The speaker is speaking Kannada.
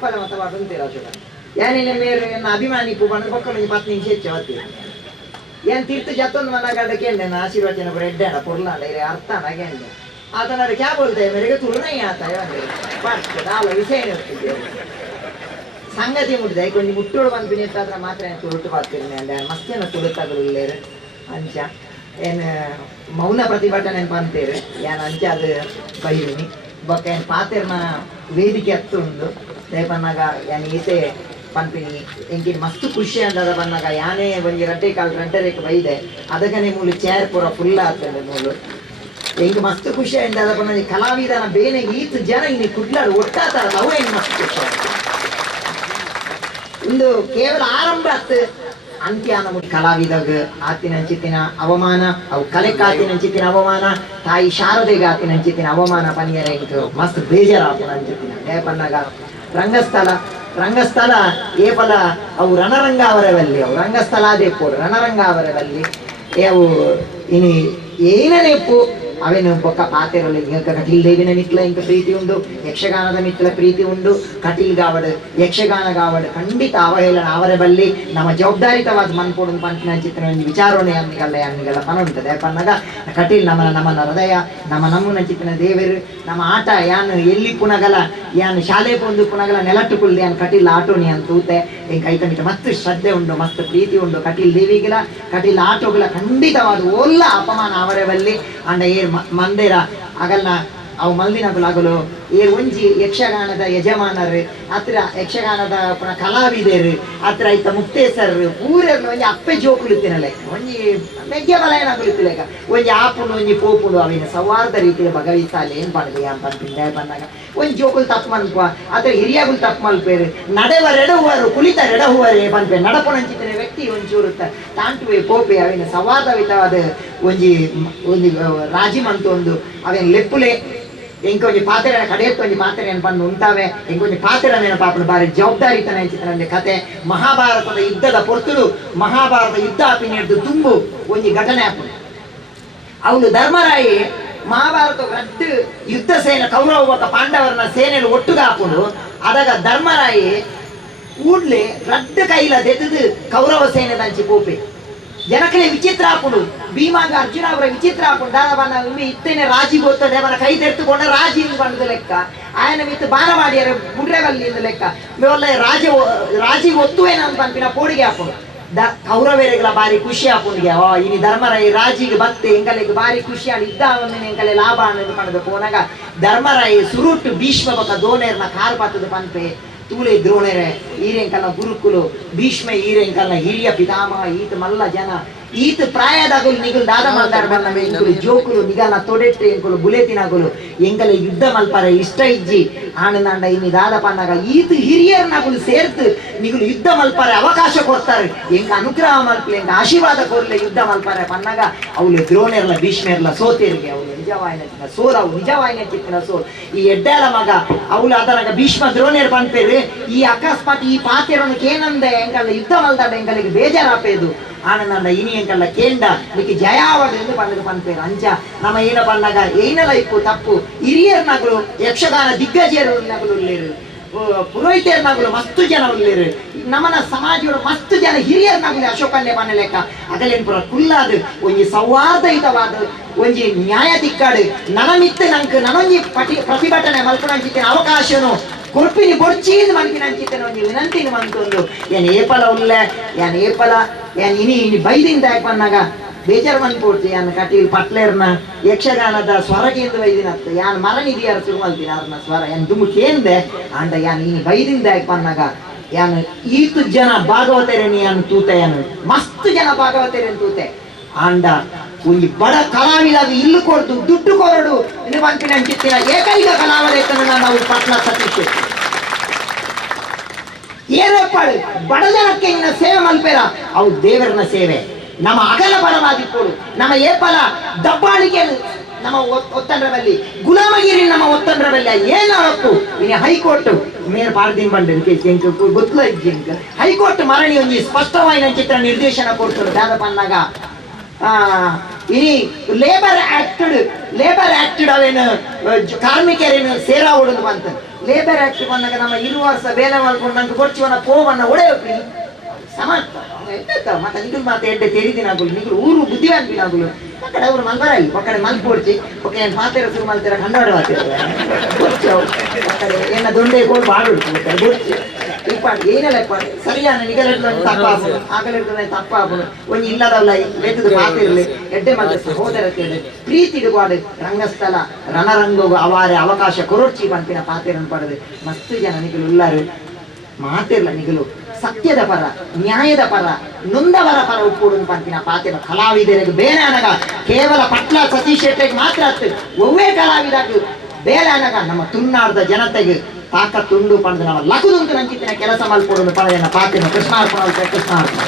ಅಪ್ಪದ ಮತ ಬಾಟಂತೀರ ಚೂಡ ಏನೇನೆ ಮೇರೆ ನನ್ನ ಅಭಿಮಾನಿ ಪೂಬಣ್ಣ ಪಕ್ಕದಲ್ಲಿ 10 ನಿಮಿಷ ಹೆಚ್ಚು ಅವತ್ತಿ ಏನ್ ತೀರ್ಥ ಜತ್ತೊಂದು ಮನ ಗಡ್ಡ ಕೇಂದ್ರ ಆಶೀರ್ವಚನ ಬರ ಎಡ್ಡಾಡ ಪುರ್ಲಾಂಡ ಇರೇ ಅರ್ಥ ನಗೇಂದ್ರ ಆತನ ಕ್ಯಾ ಬೋಲ್ತಾ ಮೇರೆಗೆ ತುಳುನೇ ಆತ ಫಸ್ಟ್ ನಾಲ ವಿಷಯ ಇರ್ತಿದ್ದೆ ಸಂಗತಿ ಮುಟ್ಟಿದೆ ಕೊಂಚ ಮುಟ್ಟೋಡು ಬಂದ್ಬಿನಿ ಅಂತ ಮಾತ್ರ ತುಳುಟು ಬರ್ತಿರ್ನೆ ಅಂದ ಮಸ್ತೇನ ತುಳುತಾಗಳು ಇಲ್ಲೇರು ಅಂಚ ಏನು ಮೌನ ಪ್ರತಿಭಟನೆ ಬಂತೇರು ಏನು ಅಂಚ ಅದು ಬೈದಿನಿ ಬೊಕ್ಕ ಏನು ಪಾತೆರ್ನ ವೇದಿಕೆ ಹತ್ತು ಉಂಡು ರೇಪನ್ನಾಗ ಏನು ಈತೆ ಪನ್ಪಿನಿ ಎಂಕಿ ಮಸ್ತ್ ಖುಷಿ ಅಂದದ ಬನ್ನಾಗ ಯಾನೇ ಒಂಜಿ ರಡ್ಡೆ ಕಾಲು ರಡ್ಡರೇಕ ಬೈದೆ ಅದಕ್ಕನೆ ಮೂಲು ಚೇರ್ ಪೂರ ಫುಲ್ ಆಗ್ತದೆ ಮೂಲು ಎಂಕ್ ಮಸ್ತ್ ಖುಷಿ ಅಂದದ ಬನ್ನ ಕಲಾವಿದನ ಬೇನೆ ಈತ್ ಜನ ಇನ್ನು ಕುಡ್ಲಾಡು ಒಟ್ಟಾತಾರಲ್ಲ ಅವು ಹೆಂಗ್ ಮಸ್ತ್ ಖುಷಿ ಒಂದು ಕೇವಲ ಆರಂಭ ಅತ್ತು ಅಂತ್ಯ ನಮ್ಮ ಕಲಾವಿದಾಗ ಆತಿನ ಅಂಚಿತ್ತಿನ ಅವಮಾನ ಅವು ಕಲೆಕ್ ಆತಿನ ಅಂಚಿತ್ತಿನ ಅವಮಾನ ತಾಯಿ ಶಾರದೆಗೆ ಆತಿನ ಅಂಚಿತ್ತಿನ ಅವಮಾನ ಪನಿಯರ ಇಂಕ್ ಮಸ್ತ್ ಬೇಜಾರಾಗ್ತದ ಅಂಚಿತ್ತಿನ ಏಪನ್ನಾಗ ರಂಗಸ್ಥಳ ಏಪಲ ಅವು ರಣರಂಗ ಅವರವಲ್ಲಿ ಅವು ರಂಗಸ್ಥಳ ಅದೇ ಪೋಡು ರಣರಂಗ ಅವರವಲ್ಲಿ ಅವು ಇನಿ ಏನನೆಪ್ಪು ಅವೇನು ಬೊಕ್ಕ ಪಾತೆರಲ್ಲಿ ಕಟೀಲ್ ದೇವಿನ ಮಿತ್ಲ ಇಂಕ ಪ್ರೀತಿ ಉಂಡು ಯಕ್ಷಗಾನದ ಮಿತ್ಲ ಪ್ರೀತಿ ಉಂಡು ಕಟೀಲ್ ಗಾವಡ್ ಯಕ್ಷಗಾನ ಗಾವಡ್ ಖಂಡಿತ ಅವಹೇಳನ ಅವರ ಬಲ್ಲಿ ನಮ್ಮ ಜವಾಬ್ದಾರಿತವಾದ ಮನ್ಪೋಡು ಪಂಚಿನ ಚಿತ್ರ ವಿಚಾರಣೆ ಅನ್ನಿಗೆಲ್ಲ ಪನ ಉಂಟದೆ ಪನ್ನಾಗ ಕಟೀಲ್ ನಮ್ಮನ ಹೃದಯ ನಮ್ಮನ ಚಿತ್ರ ದೇವರು ನಮ್ಮ ಆಟ ಯಾನು ಎಲ್ಲಿ ಪುನಗಲ ಯಾನು ಶಾಲೆ ಪೊಂದು ಪುನಗಲ ನೆಲಟ್ಟುಕುಳ್ದೆ ಯಾನು ಕಟೀಲ್ ಆಟೋನಿ ಅಂತ ತೂತೆ ಹೆಂಗೆ ಕೈತ ಮಿತ ಮಸ್ತ್ ಶ್ರದ್ಧೆ ಉಂಡು ಮಸ್ತ್ ಪ್ರೀತಿ ಉಂಡು ಕಟೀಲ್ ದೇವಿಗಿಲ ಕಟೀಲ್ ಆಟೋಗಳ ಖಂಡಿತವಾದ ಒಲ್ಲ ಅಪಮಾನ ಅವರ ಬಲ್ಲಿ ಅಂಡ ಏರ್ ಮಂದಿರ ಆಗಲ್ಲ ಅವು ಮಲ್ದಿನಗುಲಾಗಲು ಏರ್ ಒಂಜಿ ಯಕ್ಷಗಾನದ ಯಜಮಾನರು ಹತ್ರ ಯಕ್ಷಗಾನದ ಪುನಃ ಕಲಾವಿದರು ಹತ್ರ ಐತ ಮುಕ್ತೇಸರ್ ಪೂರನ್ನು ಒಂಜಿ ಅಪ್ಪೆ ಜೋಕುಲಿತ್ತಿನಲೆ ಒಂಜಿ ಮೆಗ್ಗೆ ಬಲಯನ ಕುಳಿತಿಲೆಕ ಒಂಜಿ ಆಪುಂಡು ಒಂಜಿ ಪೋಪುಂಡು ಅವಿನ ಸೌಹಾರ್ದ ರೀತಿಯಲ್ಲಿ ಭಗವಿಸಾಲೆ ಏನ್ ಪಡೆದು ಯಾನ್ ಪಂಪಿಂದ ಬಂದಾಗ ಒಂಜಿ ಜೋಕುಲು ತಪ್ಪು ಮನ್ಪ ಅಥವಾ ಹಿರಿಯಗುಲು ತಪ್ಪು ಮಲ್ಪೇರು ನಡೆವರೆಡಹುವರು ಕುಳಿತರೆಡಹುವರೇ ಪಂಪೆ ನಡಪುಣಂಚಿತ್ತಿನ ವ್ಯಕ್ತಿ ಒಂಚೂರು ತಾಂಟುವೆ ಪೋಪೆ ಅವಿನ ಸವಾದವಿತವಾದ ಒಂಜಿ ರಾಜಿ ಮಂತು ಒಂದು ಅವೇನು ಲೆಪ್ಪುಲೆ ಎಂಕೊಂಜಿ ಪಾತ್ರೆ ಕಡೆಯತ್ತು ಒಂಜಿ ಪಾತ್ರೆ ನೆನಪನ್ನು ಉಂಟಾವೆ ಎಂಕೊಂಜಿ ಪಾತ್ರೆ ನೆನಪಾಪು ಬಾರಿ ಜವಾಬ್ದಾರಿತನ ಹೆಂಚಿತನಂದೆ ಕತೆ ಮಹಾಭಾರತದ ಯುದ್ಧದ ಪೊರ್ತುಡು ಮಹಾಭಾರತ ಯುದ್ಧ ಆಪಿನಿಯದ್ದು ತುಂಬು ಒಂಜಿ ಘಟನೆ ಆಪುಡು ಅವಳು ಧರ್ಮರಾಯಿ ಮಹಾಭಾರತ ರಡ್ಡು ಯುದ್ಧ ಸೇನೆ ಕೌರವ ಪಾಂಡವರನ ಸೇನೆಯಲ್ಲಿ ಒಟ್ಟುಗ ಹಾಕೊಂಡು ಅದಾಗ ಧರ್ಮರಾಯಿ ಕೂಡ್ಲೆ ರಡ್ಡು ಕೈಲ ದೆದ್ದು ಕೌರವ ಸೇನೆ ದಂಚಿ ಪೋಪೆ ಜನಕಲೆ ವಿಚಿತ್ರ ಹಾಕೊಂಡು ಭೀಮಾಗ ಅರ್ಜುನ ಅವರ ವಿಚಿತ್ರ ಹಾಕೊಂಡು ದಾದಬನ್ನ ಇತ್ತೇನೆ ರಾಜಿ ಗೊತ್ತದೆ ಅವನ ಕೈ ತೆರೆದುಕೊಂಡ ರಾಜಿ ಬಂದ ಲೆಕ್ಕ ಆಯನ ಮಿತ್ತು ಬಾರ ಮಾಡಿಯಾರ ಬುಡ್ರೆವಲ್ಲಿ ಲೆಕ್ಕ ರಾಜಿ ಒತ್ತುವೇನ ಅಂತ ಪಂಪಿನ ಪೋಡಿಗೆ ಹಾಕೊಂಡು ಕೌರವೇರೆಗಳ ಬಾರಿ ಖುಷಿ ಹಾಕೊಂಡ್ಗೆ ಇನಿ ಧರ್ಮರಾಯಿ ರಾಜಿಗೆ ಬತ್ತೆ ಎಂಕಲೆಗೆ ಬಾರಿ ಖುಷಿ ಆಡಿ ಇದ್ದ ಅವನ್ನ ಎಂಕಲೆ ಲಾಭ ಅನ್ನೋದು ಪಡೆದು ಪೋನಾಗ ಧರ್ಮರಾಯಿ ಸುರುಟ್ಟು ಭೀಷ್ಮ ಬಕ ದೋನೇರ್ನ ಕಾರ್ ಪಾತದ ಪಂಪೆ ತೂಲೆ ದ್ರೋಣರೆ ಈರೆಂಕಲ್ನ ಗುರುಕುಲು ಭೀಷ್ಮ ಈರೆಂಕಲ್ನ ಹಿರಿಯ ಪಿತಾಮಹ ಈತ ಮಲ್ಲ ಜನ ಈತ ಪ್ರಾಯದಾಗಲು ನಿಗಲು ದಾದ ಮಾತಾಡ ಬಂದ ಎಂಕುಲು ಜೋಕುಲು ನಿಗಲ ತೊಡೆಟ್ಟು ಎಂಕುಲು ಬುಲೆತಿನಾಗಲು ಎಂಕಲೆ ಯುದ್ಧ ಮಲ್ಪಾರ ಇಷ್ಟ ಇಜ್ಜಿ ಆನಂದ ಇನ್ನು ದಾದ ಪನ್ನಾಗ ಈತ ಹಿರಿಯರ್ನಾಗಲು ಸೇರ್ತು ನಿಗಲು ಯುದ್ಧ ಮಲ್ಪಾರೆ ಅವಕಾಶ ಕೊಡ್ತಾರೆ ಎಂಕ ಅನುಗ್ರಹ ಮಲ್ಪಲೆ ಎಂಕ ಆಶೀರ್ವಾದ ಕೊರ್ಲೆ ಯುದ್ಧ ಮಲ್ಪಾರೆ ಪನ್ನಾಗ ಅವಳು ದ್ರೋಣೆರ್ಲ ಭೀಷ್ಮೆರ್ಲ ಸೋತೇರಿಗೆ ಅವಳು ನಿಜವಾಯಿನ ಸೋಲ್ ಅವು ನಿಜವಾಯಿನ ಚಿತ್ತಿನ ಸೋಲ್ ಈ ಎಡ್ಡಾಲ ಮಗ ಅವಳು ಅದರಾಗ ಭೀಷ್ಮ ದ್ರೋಣೇರ್ ಪಂಪೇರು ಈ ಅಕಸ್ಮಾತ್ ಈ ಪಾತ್ರೆಯನ್ನು ಕೇನಂದೆ ಎಂಕಲ್ಲ ಯುದ್ಧ ಮಲ್ದಾಡ ಎಂಕಲಿಗೆ ಬೇಜಾರಾಪೇದು ಆನಂದ ಇನಿ ಎಂಕಲ್ಲ ಕೇಂಡ ನಿಕ್ಕೆ ಜಯಾವಡು ಎಂದು ಪಂಡದು ಪಂಪೇರು ಅಂಚ ನಮ್ಮ ಏನ ಪಂಡಾಗ ಏನಲ್ಲ ಇಪ್ಪು ತಪ್ಪು ಹಿರಿಯರ್ನಾಗಲು ಯಕ್ಷಗಾನ ದಿಗ್ಗಜರು ಉಳ್ಳೇರು ಪುರೋಹಿತರ್ನಾಗಲು ಮಸ್ತು ಜನ ಉಳ್ಳೇರು ನಮ್ಮನ ಸಮಾಜಗಳು ಮಸ್ತು ಜನ ಹಿರಿಯರ್ನಾಗಲಿ ಅಶೋಕನ್ನೇ ಬಣ್ಣ ಲೆಕ್ಕ ಅದಲ್ಲೇನು ಪುರ ಕುಲ್ಲಾದು ಒಂಜಿ ಸೌಹಾರ್ದಯುತವಾದ ಒಂಜಿ ನ್ಯಾಯ ತಿಕ್ಕಾಡು ನನಮಿತ್ತು ನಂಗೆ ನನೊಂಜಿ ಪ್ರತಿಭಟನೆ ಮಲ್ಪುನಂಚಿತ್ತಿನ ಅವಕಾಶನು ಕೊರ್ಪಿನಿ ಬೊರ್ಚೀನ್ ಮಲ್ಪಿನಂಚಿತ್ತಿನ ಒಂಜಿ ವಿನಂತಿನ ಮಂತೊಂದು ಏನ್ ಏಪಲ ಉಳ್ಳೆ ಏನ್ ಏಪಲ ಏನ್ ಇನಿ ಬೈದಿಂದ ಯಾಕನ್ನಾಗ ಬೇಜಾರು ಮನ್ಪೋಡ್ತಿ ಯಾನ್ ಕಟೀಲ್ ಪಟ್ಲೇರ್ನ ಯಕ್ಷಗಾನದ ಸ್ವರಗೇಂದ್ರ ಬೈದಿನತ್ತ ಯಾನ್ ಮರನಿಧಿಯಾರ ಶುರು ಮಲ್ತೀನಿ ಅವ್ರನ್ನ ಸ್ವರ ಏನ್ ದುಮ್ಮು ಕೇಂದೆ ಅಂಡ ಯಾನ್ ಇನಿ ಬೈದಿಂದ ಯಾಕನ್ನಾಗ ಯಾನ್ ಈತು ಜನ ಭಾಗವತರೇನಿ ಯಾನ್ ತೂತೆ ಯಾನ್ ಮಸ್ತ್ ಜನ ಭಾಗವತರೇನ್ ತೂತೆ ಆಂಡ ಒಂಜಿ ಬಡ ಕಲಾವಿದಾಗ ಇಲ್ಲು ಕೊಡ್ದು ದುಡ್ಡು ಕೊರಡು ಇನ್ನು ಪಂಪಿನ ಚಿತ್ತಿನ ಏಕೈಕ ಕಲಾವಿದ ನಾವು ಪಟ್ಲ ಸತೀಶ್ ಏನಪ್ಪಾಳು ಬಡ ಜನಕ್ಕೆ ಇನ್ನ ಸೇವೆ ಮಲ್ಪೇರ ಅವು ದೇವರನ ಸೇವೆ ನಮ್ಮ ಅಗಲ ಬಲವಾದಿಪ್ಪೋಡು ನಮ್ಮ ಏಪಲ ದಬ್ಬಾಳಿಕೆ ನಮ್ಮ ಒತ್ತಂಡ್ರದಲ್ಲಿ ಗುಲಾಮಗಿರಿ ನಮ್ಮ ಒತ್ತಂಡ್ರದಲ್ಲಿ ಏನಪ್ಪು ಇನ್ನು ಹೈಕೋರ್ಟ್ ಮೇಲ್ ಪಾರ್ದಿನ್ ಬಂಡ ಗೊತ್ತಲ ಹೈಕೋರ್ಟ್ ಮರಣಿ ಒಂಜಿ ಸ್ಪಷ್ಟವಾಯಿನ ಚಿತ್ರ ನಿರ್ದೇಶನ ಕೊಡ್ತಾರೆ ದಾದ ಪನ್ನಾಗ ಇನಿ ಲೇಬರ್ ಆಕ್ಟೆಡ್ ಅವೇನು ಕಾರ್ಮಿಕರೇನು ಸೇರಾ ಓಡೋದು ಬಂತ ಲೇಬರ್ ಆಕ್ಟ್ ಬಂದಾಗ ನಮ್ಮ 2 ವರ್ಷ ಬೇಲೆ ಮಾಡ್ಕೊಂಡು ನಂಗೆ ಕೊಡ್ಚಿವನ ಪೋವನ್ನ ಒಡೆಯೋಕ್ರಿ ಸಮರ್ಥ ಎಂತ ಮತ್ತೆ ನಿಗುಲ್ ಮಾತು ಎಡ್ಡೆ ತೆರಿದಿನಾಗುಲು ನಿಗುಲು ಊರು ಬುದ್ಧಿವಂತಿನಾಗುಲು ಅಕ್ಕಡೆ ಅವ್ರು ಮಲ್ಬರಲ್ಲ ಒಕ್ಕಡೆ ಮಲ್ಪು ಕೊಡ್ಚಿ ಒಕ್ಕ ಏನು ಪಾತೆರ ಶುರು ಮಾಡ್ತೀರ ಕನ್ನಡ ಮಾತಿರ ಅಕ್ಕಡೆ ಏನ ದೊಂಡೆ ಕೋಡ್ ಬಾಡುಡ್ತು ಒಕ್ಕಡೆ ಗೊಚ್ಚಿ ಇಪ್ಪಾಡು ಏನೆಲ್ಲ ಇಪ್ಪಾಡು ಸರಿಯಾನ ನಿಗಲೆಡ್ದು ತಪ್ಪಾಪುನು ಆಗಲೆಡ್ದು ತಪ್ಪಾಪುನು ಒಂದು ಇಲ್ಲದಲ್ಲ ವೆತ್ತದ ಮಾತಿರಲಿ ಎಡ್ಡೆ ಮಲ್ದ ಸಹೋದರ ಕೇಳಿ ಪ್ರೀತಿಡು ಪಾಡು ರಂಗಸ್ಥಳ ರಣರಂಗೋಗು ಅವಾರೆ ಅವಕಾಶ ಕೊರೊಡ್ಚಿ ಪಂಪಿನ ಪಾತೆರನ್ನು ಪಡೆದು ಮಸ್ತ್ ಜನ ನಿಗಲು ಉಳ್ಳಾರು ಮಾತಿರ್ಲ ನಿಗಲು ಸತ್ಯದ ಪರ ನ್ಯಾಯದ ಪರ ನೊಂದವರ ಪರ ಉಪ್ಪುಡು ಪಂಪಿನ ಪಾತೆರ ಕಲಾವಿದರಿಗೆ ಬೇರೆ ಅನಗ ಕೇವಲ ಪಟ್ಲ ಸತೀಶ್ ಶೆಟ್ಟಿಗೆ ಮಾತ್ರ ಒವ್ವೇ ಕಲಾವಿದಕ್ಕೆ ಬೇರೆ ಅನಗ ನಮ್ಮ ತುಳುನಾಡದ ಜನತೆಗೆ ತಾಕತ್ತುಂಡು ಪಡೆದು ನಮ್ಮ ಲಘುದುಂಟು ನಂಚಿತ್ತಿನ ಕೆಲಸ ಮಲ್ಪೊಡು ಪಡೆದ ಪಾತೆನ ಕೃಷ್ಣಾರ್ಪಣ ಕೃಷ್ಣಾರ್ಪಣ